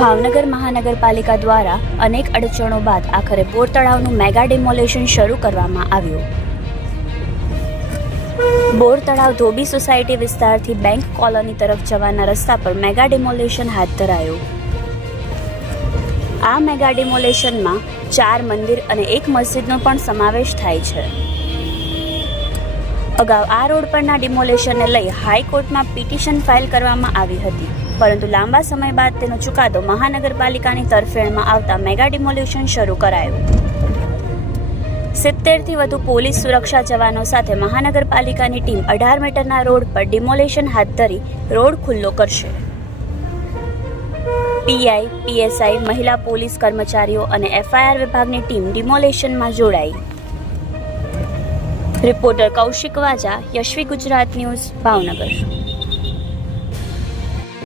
ભાવનગર મહાનગરપાલિકા દ્વારા અનેક અડચણો બાદ આખરે બોર તળાવનું મેગા ડિમોલેશન શરૂ કરવામાં આવ્યું. બોર તળાવ ધોબી સોસાયટી વિસ્તારથી બેંક કોલોની તરફ જવાના રસ્તા પર મેગા ડિમોલેશન હાથ ધરાયું. આ મેગા ડિમોલેશનમાં 4 મંદિર અને 1 મસ્જિદનો પણ સમાવેશ થાય છે. અગાઉ આ રોડ પરના ડિમોલેશનને લઈ હાઈકોર્ટમાં પિટિશન ફાઇલ કરવામાં આવી હતી, પરંતુ લાંબા સમય બાદ તેનો ચુકાદો મહાનગરપાલિકાની તરફેણમાં આવતા મેગા ડિમોલેશન શરૂ કરાયું. 70થી વધુ પોલીસ સુરક્ષા જવાનો સાથે મહાનગરપાલિકાની ટીમ 18 મીટરના રોડ પર ડિમોલેશન હાથ ધરી રોડ ખુલ્લો કરશે. પીઆઈ, પીએસઆઈ, મહિલા પોલીસ કર્મચારીઓ અને એફઆઈઆર વિભાગની ટીમ ડિમોલેશનમાં જોડાઈ. રિપોર્ટર કૌશિક વાજા, યશવી ગુજરાત ન્યૂઝ, ભાવનગર.